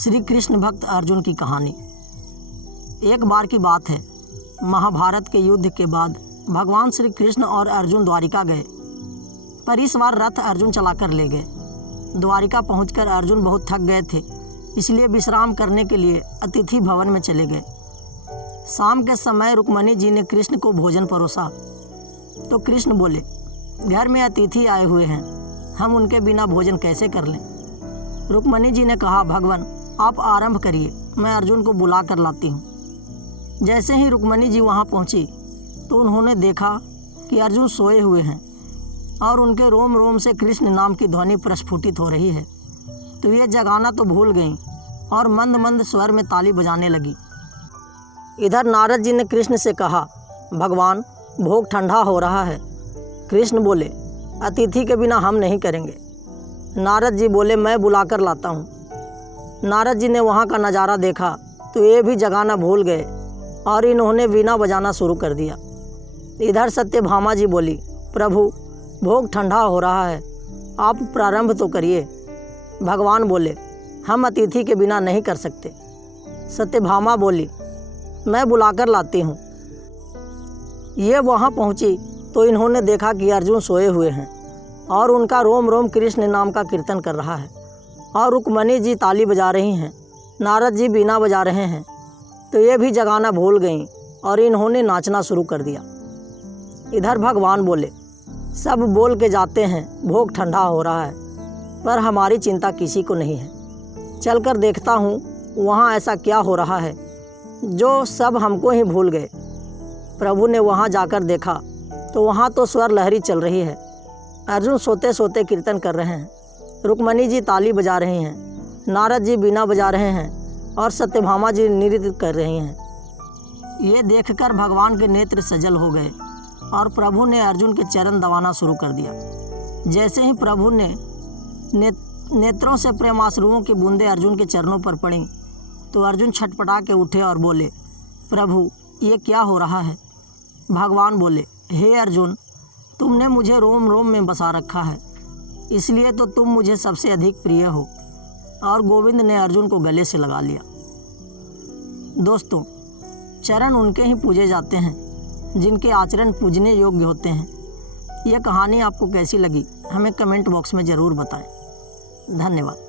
श्री कृष्ण भक्त अर्जुन की कहानी। एक बार की बात है, महाभारत के युद्ध के बाद भगवान श्री कृष्ण और अर्जुन द्वारिका गए, पर इस बार रथ अर्जुन चलाकर ले गए। द्वारिका पहुंचकर अर्जुन बहुत थक गए थे, इसलिए विश्राम करने के लिए अतिथि भवन में चले गए। शाम के समय रुक्मणी जी ने कृष्ण को भोजन परोसा तो कृष्ण बोले, घर में अतिथि आए हुए हैं, हम उनके बिना भोजन कैसे कर लें। रुक्मणी जी ने कहा, भगवान आप आरंभ करिए, मैं अर्जुन को बुला कर लाती हूँ। जैसे ही रुक्मणी जी वहाँ पहुँची तो उन्होंने देखा कि अर्जुन सोए हुए हैं और उनके रोम रोम से कृष्ण नाम की ध्वनि प्रस्फुटित हो रही है। तो ये जगाना तो भूल गई और मंद मंद स्वर में ताली बजाने लगी। इधर नारद जी ने कृष्ण से कहा, भगवान भोग ठंडा हो रहा है। कृष्ण बोले, अतिथि के बिना हम नहीं करेंगे। नारद जी बोले, मैं बुलाकर लाता हूँ। नारद जी ने वहाँ का नज़ारा देखा तो ये भी जगाना भूल गए और इन्होंने वीणा बजाना शुरू कर दिया। इधर सत्यभामा जी बोली, प्रभु भोग ठंडा हो रहा है, आप प्रारंभ तो करिए। भगवान बोले, हम अतिथि के बिना नहीं कर सकते। सत्यभामा बोली, मैं बुलाकर लाती हूँ। ये वहाँ पहुँची तो इन्होंने देखा कि अर्जुन सोए हुए हैं और उनका रोम रोम कृष्ण नाम का कीर्तन कर रहा है और रुक्मणी जी ताली बजा रही हैं, नारद जी बीना बजा रहे हैं। तो ये भी जगाना भूल गईं और इन्होंने नाचना शुरू कर दिया। इधर भगवान बोले, सब बोल के जाते हैं भोग ठंडा हो रहा है, पर हमारी चिंता किसी को नहीं है। चलकर देखता हूँ वहाँ ऐसा क्या हो रहा है जो सब हमको ही भूल गए। प्रभु ने वहाँ जाकर देखा तो वहाँ तो स्वर लहरी चल रही है। अर्जुन सोते सोते कीर्तन कर रहे हैं, रुक्मणी जी ताली बजा रही हैं, नारद जी बीना बजा रहे हैं और सत्यभामा जी नृत्य कर रही हैं। ये देखकर भगवान के नेत्र सजल हो गए और प्रभु ने अर्जुन के चरण दबाना शुरू कर दिया। जैसे ही प्रभु ने नेत्रों से प्रेमाश्रुओं की बूंदें अर्जुन के चरणों पर पड़ीं तो अर्जुन छटपटा के उठे और बोले, प्रभु ये क्या हो रहा है। भगवान बोले, हे अर्जुन, तुमने मुझे रोम रोम में बसा रखा है, इसलिए तो तुम मुझे सबसे अधिक प्रिय हो। और गोविंद ने अर्जुन को गले से लगा लिया। दोस्तों, चरण उनके ही पूजे जाते हैं जिनके आचरण पूजने योग्य होते हैं। यह कहानी आपको कैसी लगी हमें कमेंट बॉक्स में ज़रूर बताएं। धन्यवाद।